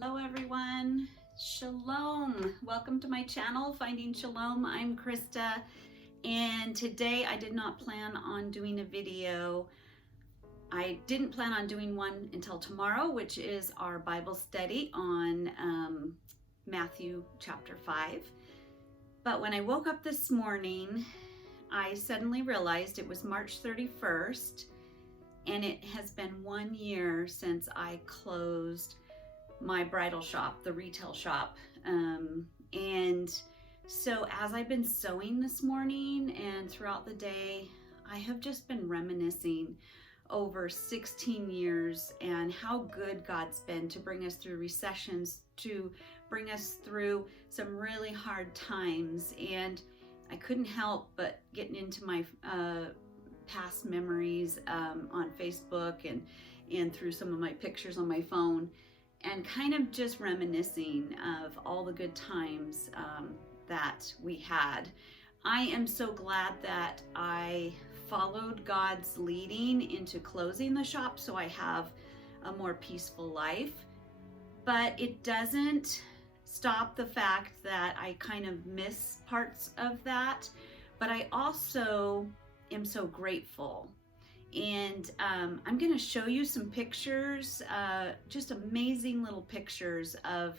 Hello everyone, Shalom. Welcome to my channel, Finding Shalom. I'm Krista, and today I did not plan on doing a video. I didn't plan on doing one until tomorrow, which is our Bible study on Matthew chapter 5. But when I woke up this morning, I suddenly realized it was March 31st, and it has been 1 year since I closed my bridal shop, the retail shop. And so as I've been sewing this morning and throughout the day, I have just been reminiscing over 16 years and how good God's been to bring us through recessions, to bring us through some really hard times. And I couldn't help but getting into my past memories on Facebook and through some of my pictures on my phone, and kind of just reminiscing of all the good times that we had. I am so glad that I followed God's leading into closing the shop so I have a more peaceful life. But it doesn't stop the fact that I kind of miss parts of that. But I also am so grateful. And I'm going to show you some pictures, just amazing little pictures of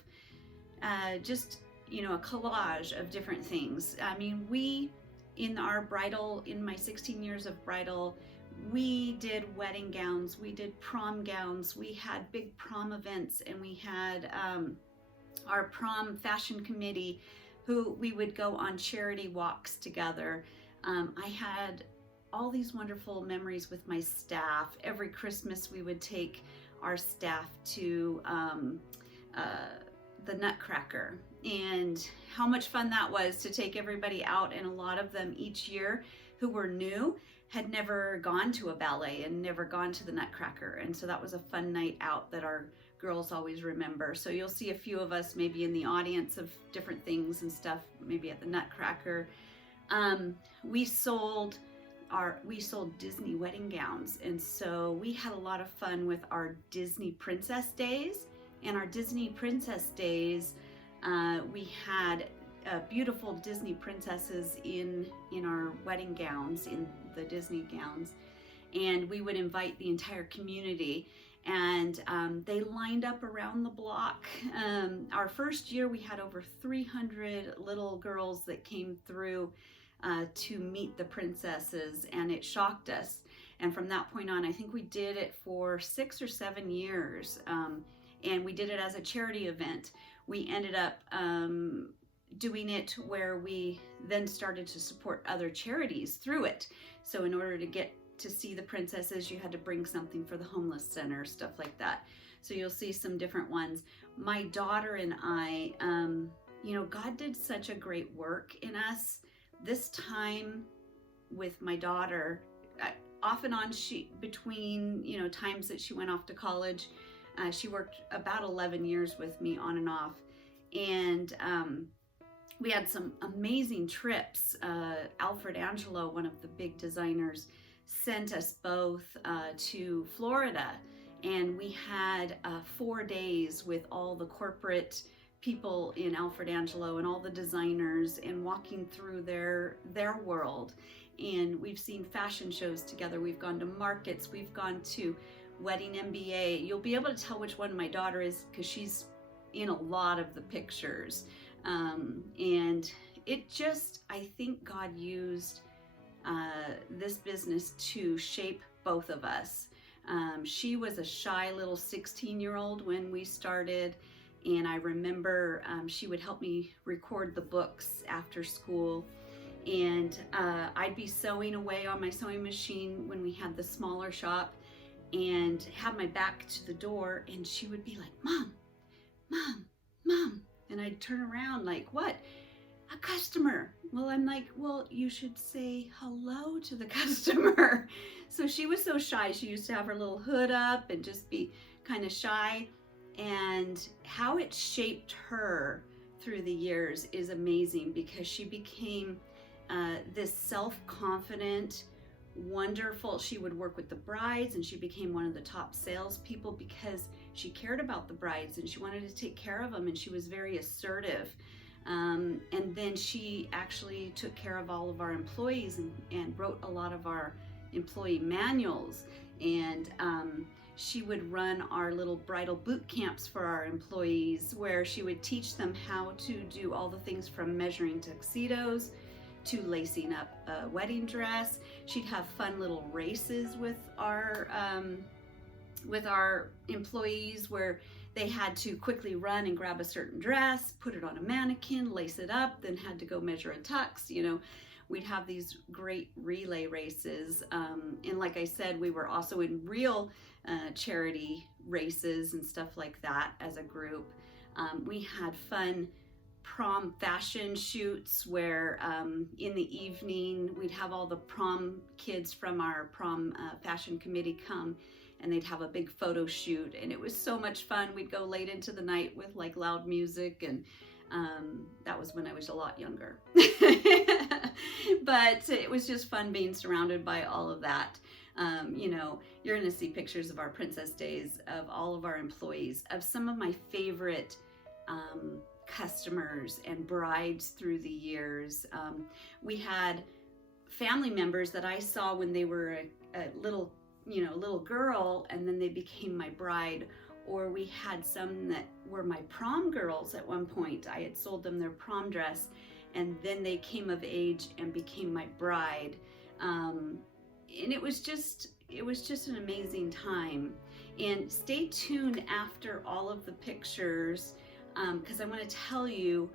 just, a collage of different things. I mean, we, in our bridal, in my 16 years of bridal, we did wedding gowns, we did prom gowns, we had big prom events, and we had our prom fashion committee who we would go on charity walks together. I had all these wonderful memories with my staff. Every Christmas we would take our staff to the Nutcracker, and how much fun that was to take everybody out. And a lot of them each year who were new had never gone to a ballet and never gone to the Nutcracker, and so that was a fun night out that our girls always remember. So you'll see a few of us maybe in the audience of different things and stuff, maybe at the Nutcracker. We sold Disney wedding gowns, and so we had a lot of fun with our Disney Princess Days. And our Disney Princess Days, we had beautiful Disney princesses in our wedding gowns, in the Disney gowns, and we would invite the entire community, and they lined up around the block. Our first year we had over 300 little girls that came through to meet the princesses, and it shocked us. And from that point on, I think we did it for 6 or 7 years, and we did it as a charity event. We ended up doing it where we then started to support other charities through it. So in order to get to see the princesses, you had to bring something for the homeless center, stuff like that. So you'll see some different ones. My daughter and I, God did such a great work in us. This time with my daughter, off and on, between times that she went off to college, she worked about 11 years with me on and off, and we had some amazing trips. Alfred Angelo, one of the big designers, sent us both to Florida, and we had 4 days with all the corporate people in Alfred Angelo and all the designers, and walking through their world. And we've seen fashion shows together, we've gone to markets, we've gone to Wedding MBA. You'll be able to tell which one my daughter is because she's in a lot of the pictures. And it just, I think God used this business to shape both of us. She was a shy little 16-year-old when we started, and I remember she would help me record the books after school, and I'd be sewing away on my sewing machine when we had the smaller shop, and have my back to the door, and she would be like, "Mom, Mom, Mom," and I'd turn around like, "What?" "A customer." Well, I'm like, "Well, you should say hello to the customer." So she was so shy. She used to have her little hood up and just be kind of shy. And how it shaped her through the years is amazing, because she became this self-confident, wonderful. She would work with the brides, and she became one of the top salespeople because she cared about the brides and she wanted to take care of them, and she was very assertive. And then she actually took care of all of our employees and wrote a lot of our employee manuals. And she would run our little bridal boot camps for our employees, where she would teach them how to do all the things from measuring tuxedos to lacing up a wedding dress. She'd have fun little races with our employees, where they had to quickly run and grab a certain dress, put it on a mannequin, lace it up, then had to go measure a tux. You know, we'd have these great relay races. And like I said, we were also in real charity races and stuff like that as a group. We had fun prom fashion shoots where in the evening we'd have all the prom kids from our prom fashion committee come, and they'd have a big photo shoot, and it was so much fun. We'd go late into the night with like loud music, and that was when I was a lot younger. But it was just fun being surrounded by all of that. You know, you're going to see pictures of our princess days, of all of our employees, of some of my favorite customers and brides through the years. We had family members that I saw when they were a little girl, and then they became my bride. Or we had some that were my prom girls at one point. I had sold them their prom dress, and then they came of age and became my bride. And it was just an amazing time. And stay tuned after all of the pictures, because I want to tell you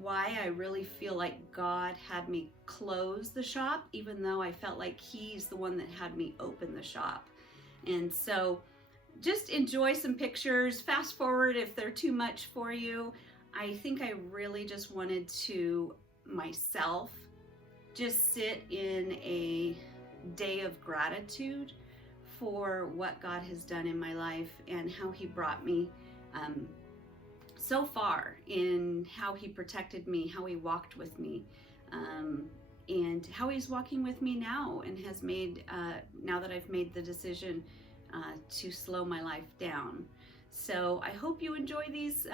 why I really feel like God had me close the shop, even though I felt like He's the one that had me open the shop. And so just enjoy some pictures. Fast forward if they're too much for you. I think I really just wanted to myself just sit in a day of gratitude for what God has done in my life and how He brought me so far, in how He protected me, how He walked with me, and how He's walking with me now, and has made, now that I've made the decision to slow my life down. So I hope you enjoy these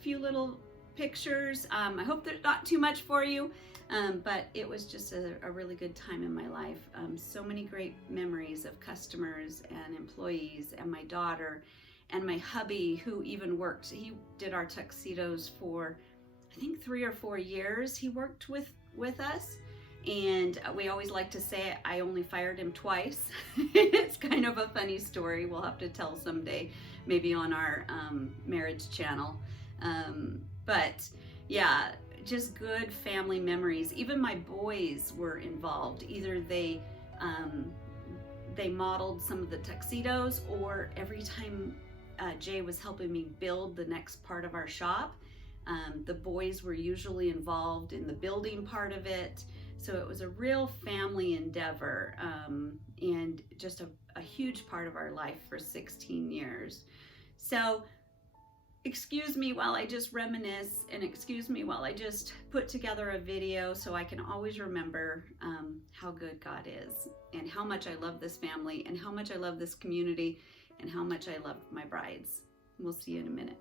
few little pictures. I hope they're not too much for you, but it was just a really good time in my life. So many great memories of customers and employees, and my daughter, and my hubby, who even worked. He did our tuxedos for, I think, 3 or 4 years. He worked with us, and we always like to say I only fired him twice. It's kind of a funny story. We'll have to tell someday, maybe on our marriage channel. But yeah, just good family memories. Even my boys were involved. Either they modeled some of the tuxedos, or every time Jay was helping me build the next part of our shop, the boys were usually involved in the building part of it. So it was a real family endeavor, and just a huge part of our life for 16 years. So excuse me while I just reminisce, and excuse me while I just put together a video so I can always remember how good God is, and how much I love this family, and how much I love this community, and how much I love my brides. We'll see you in a minute.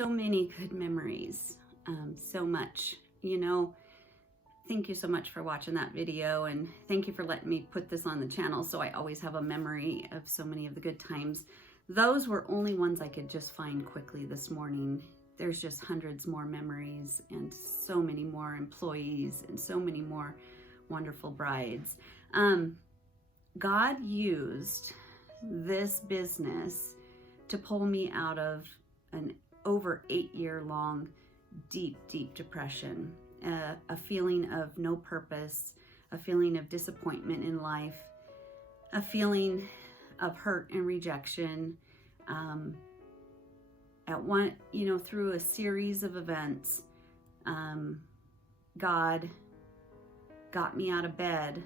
so many good memories, so much. Thank you so much for watching that video, and thank you for letting me put this on the channel so I always have a memory of so many of the good times. Those were only ones I could just find quickly this morning. There's just hundreds more memories and so many more employees and so many more wonderful brides. God used this business to pull me out of an over 8-year-long deep depression, a feeling of no purpose, a feeling of disappointment in life, a feeling of hurt and rejection. Through a series of events, God got me out of bed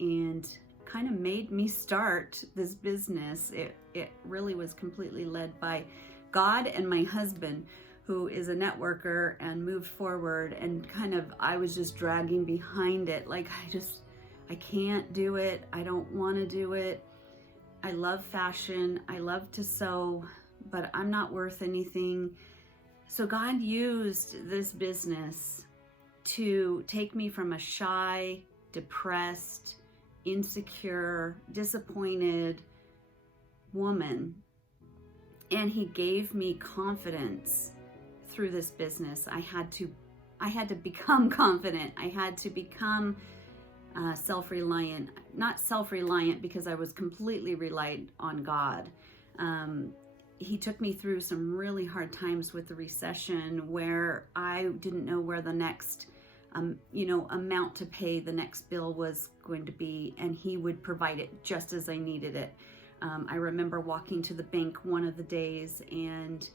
and kind of made me start this business. It really was completely led by God and my husband, who is a networker and moved forward, and I was just dragging behind it. Like, I can't do it. I don't want to do it. I love fashion. I love to sew, but I'm not worth anything. So God used this business to take me from a shy, depressed, insecure, disappointed woman, and he gave me confidence through this business. I had to become confident. I had to become self-reliant. Not self-reliant because I was completely reliant on God. He took me through some really hard times with the recession, where I didn't know where the next amount to pay the next bill was going to be, and he would provide it just as I needed it. I remember walking to the bank one of the days, and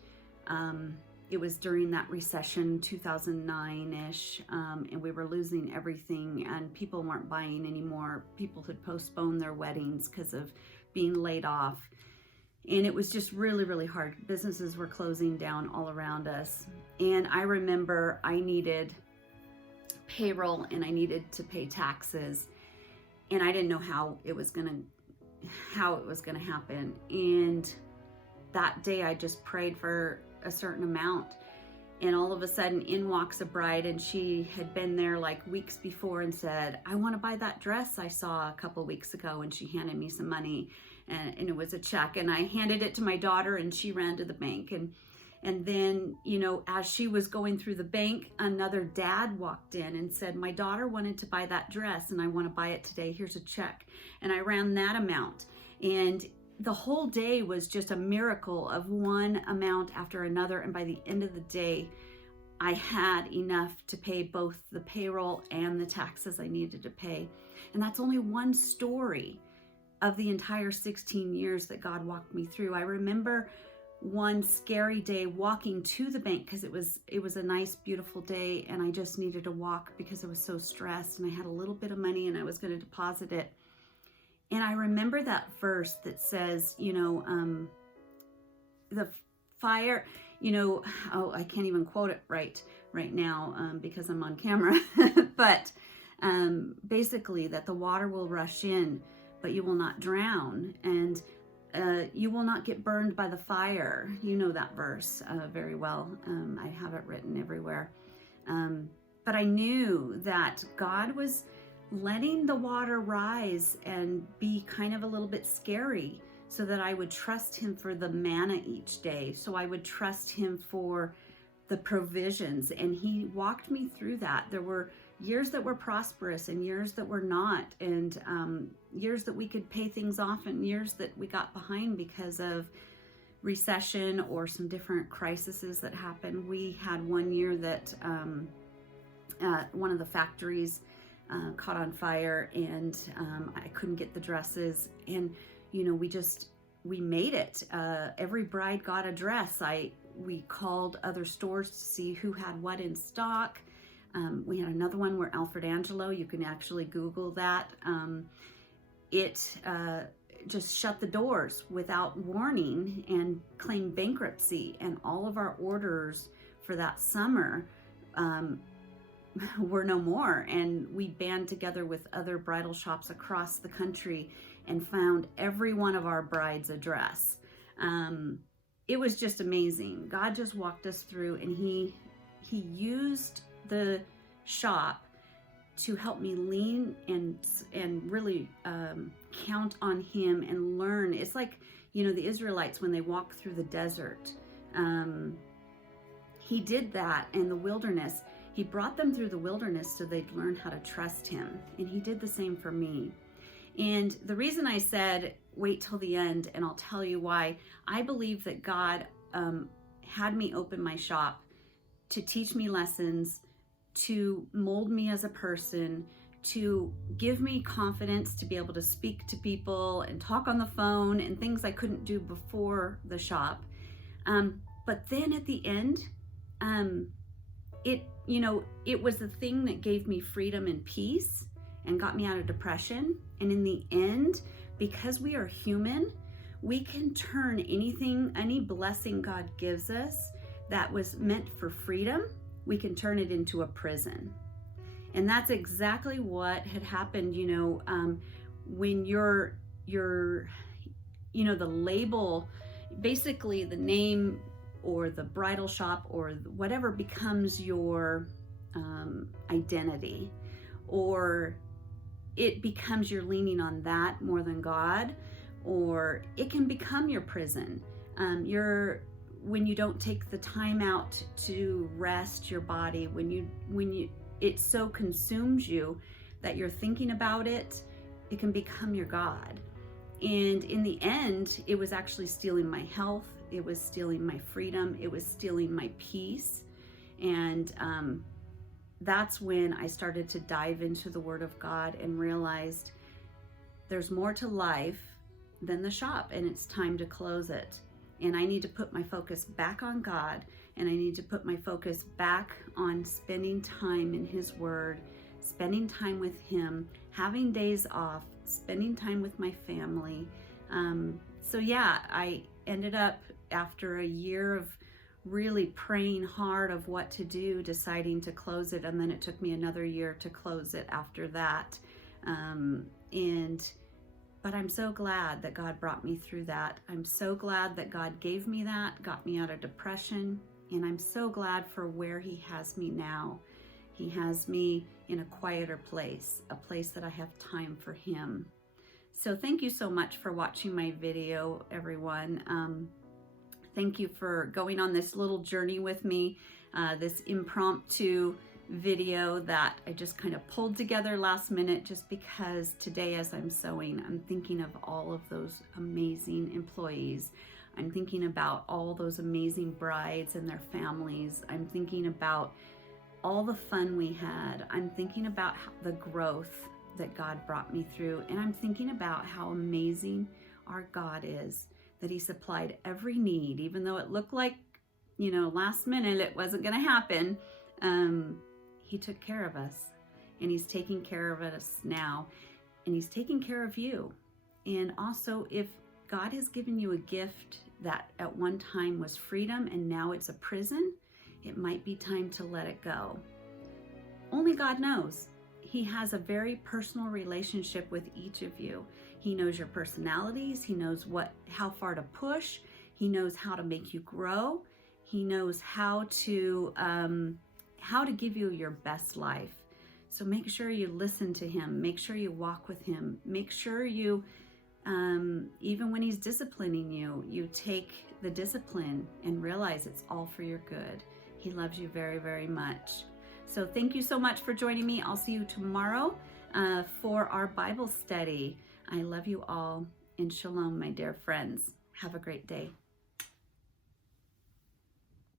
it was during that recession, 2009-ish, and we were losing everything, and people weren't buying anymore. People had postponed their weddings because of being laid off. And it was just really, really hard. Businesses were closing down all around us. And I remember I needed payroll and I needed to pay taxes. And I didn't know how it was gonna happen. And that day I just prayed for a certain amount. And all of a sudden in walks a bride, and she had been there like weeks before and said, I want to buy that dress I saw a couple weeks ago. And she handed me some money, and it was a check, and I handed it to my daughter, and she ran to the bank. And then, as she was going through the bank, another dad walked in and said, my daughter wanted to buy that dress and I want to buy it today. Here's a check. And I ran that amount. And the whole day was just a miracle of one amount after another. And by the end of the day, I had enough to pay both the payroll and the taxes I needed to pay. And that's only one story of the entire 16 years that God walked me through. I remember one scary day walking to the bank because it was a nice, beautiful day, and I just needed to walk because I was so stressed, and I had a little bit of money and I was going to deposit it. And I remember that verse that says, the fire, I can't even quote it right now because I'm on camera, but basically that the water will rush in, but you will not drown, and you will not get burned by the fire. You know that verse very well. I have it written everywhere. But I knew that God was letting the water rise and be kind of a little bit scary, so that I would trust him for the manna each day. So I would trust him for the provisions. And he walked me through that. There were years that were prosperous and years that were not, and years that we could pay things off and years that we got behind because of recession or some different crises that happened. We had one year that one of the factories caught on fire, and I couldn't get the dresses, and we made it. Every bride got a dress. We called other stores to see who had what in stock. We had another one where Alfred Angelo, you can actually Google that. It just shut the doors without warning and claimed bankruptcy, and all of our orders for that summer were no more. And we band together with other bridal shops across the country and found every one of our brides a dress. it was just amazing. God just walked us through, and he used the shop to help me lean and really count on him and learn. It's like, you know, the Israelites when they walk through the desert. He did that in the wilderness. He brought them through the wilderness so they'd learn how to trust him. And he did the same for me. And the reason I said wait till the end, and I'll tell you why, I believe that God had me open my shop to teach me lessons, to mold me as a person, to give me confidence to be able to speak to people and talk on the phone and things I couldn't do before the shop. But then at the end, it was the thing that gave me freedom and peace and got me out of depression. And in the end, because we are human, we can turn anything, any blessing God gives us that was meant for freedom, we can turn it into a prison. And that's exactly what had happened, when you're, the label, basically the name or the bridal shop or whatever becomes your identity, or it becomes you're leaning on that more than God, or it can become your prison. When you don't take the time out to rest your body, when it so consumes you that you're thinking about it, it can become your God. And in the end, it was actually stealing my health. It was stealing my freedom. It was stealing my peace. And that's when I started to dive into the Word of God and realized there's more to life than the shop, and it's time to close it. And I need to put my focus back on God, and I need to put my focus back on spending time in His Word, spending time with Him, having days off, spending time with my family. I ended up, after a year of really praying hard of what to do, deciding to close it. And then it took me another year to close it after that. But I'm so glad that God brought me through that. I'm so glad that God gave me that, got me out of depression. And I'm so glad for where He has me now. He has me in a quieter place, a place that I have time for Him. So thank you so much for watching my video, everyone. Thank you for going on this little journey with me, this impromptu video that I just kind of pulled together last minute, just because today as I'm sewing, I'm thinking of all of those amazing employees. I'm thinking about all those amazing brides and their families. I'm thinking about all the fun we had. I'm thinking about the growth that God brought me through. And I'm thinking about how amazing our God is, that He supplied every need, even though it looked like, last minute it wasn't going to happen. He took care of us, and He's taking care of us now, and He's taking care of you. And also, if God has given you a gift that at one time was freedom and now it's a prison, it might be time to let it go. Only God knows. He has a very personal relationship with each of you. He knows your personalities. He knows how far to push. He knows how to make you grow. He knows how to give you your best life. So make sure you listen to Him. Make sure you walk with Him. Make sure you, even when He's disciplining you, you take the discipline and realize it's all for your good. He loves you very, very much. So thank you so much for joining me. I'll see you tomorrow for our Bible study. I love you all, and shalom, my dear friends. Have a great day.